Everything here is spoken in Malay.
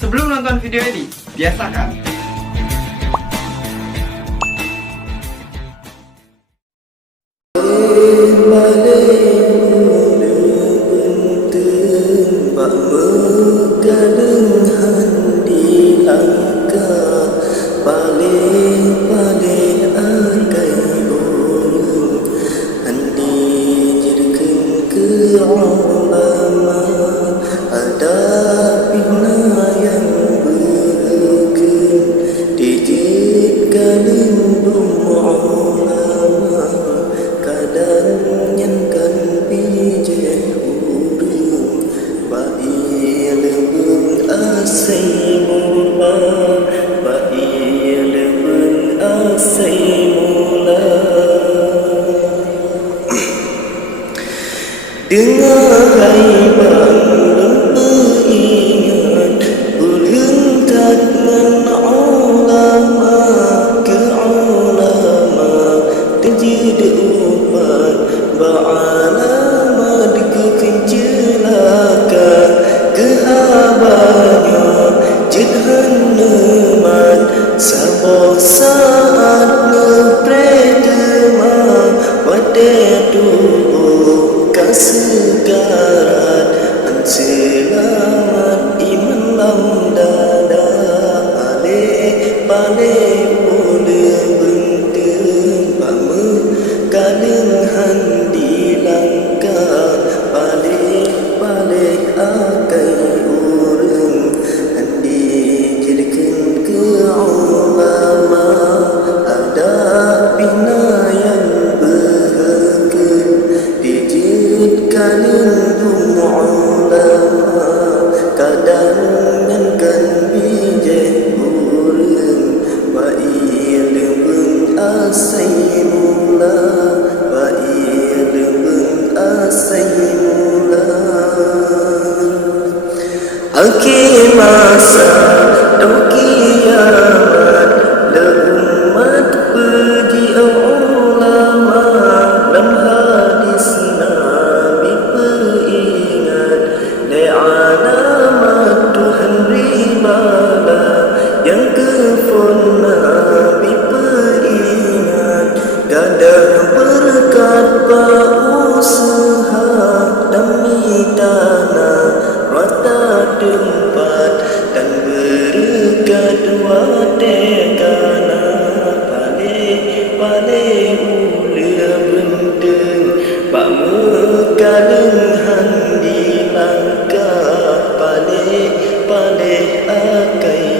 Sebelum nonton video ini, biasakan dengar bangun beringat berhentak dengan ulama ke ulama terjadi ubat ba'alamat kekencelaka kehabanya jahannam sabar saat ngepretema pada tubuh segarat selamat iman lamdada balik boleh benteng pama kaleng handi langkah balik akai orang handi jadikan ke ulama ada bina yang kalendung ulama kadangan bijak burung bail beng asai mula bail beng asai mula akhir masa do kiamat le umat pergi ulama lam hadis yang kefun Nabi peringat gadah berkat usaha demi tanah mata tempat dan berkat wadekana balik mulia benteng pak mekaleng handi langkah balik akai